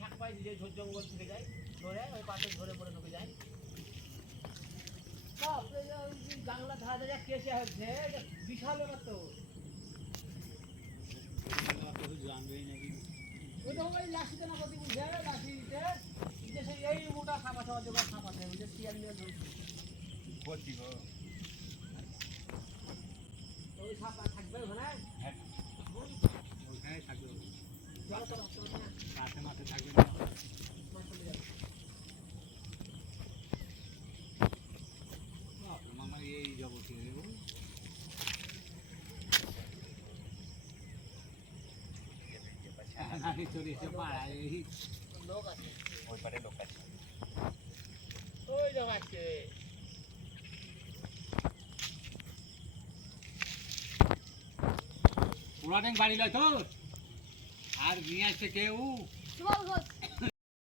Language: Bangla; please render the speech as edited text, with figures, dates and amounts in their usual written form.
ঠাক পাই যে জঙ্গল থেকে যায় ধরে ওই পাথর ধরে পড়ে ঢুকে যায় বাংলা ধারা যা কেসে হচ্ছে বিশাল ব্যাপার তো জানবেই নাকি ওই তো ওই লাশিতে না কত বুঝে লাশিতে যে সেই এই মোটা সাপা সাপা দেবার সাপা দেয় যে টিয়ার নিয়ে ধরছি বলছি গো ওই সাপা থাকবে ওখানে হ্যাঁ ওখানে থাকবে চলো চলো চলো কাছে মাঠে থাকবে না মাঠে যাবে মামা এই যাবতীয় দেবো নাকি চলে এসে পাড়ায় লোক আছে ওই পারে লোক আছে ওই লোক আছে পুরান বাড়ি লয় তোর আর নিয়ে আসছে কেউ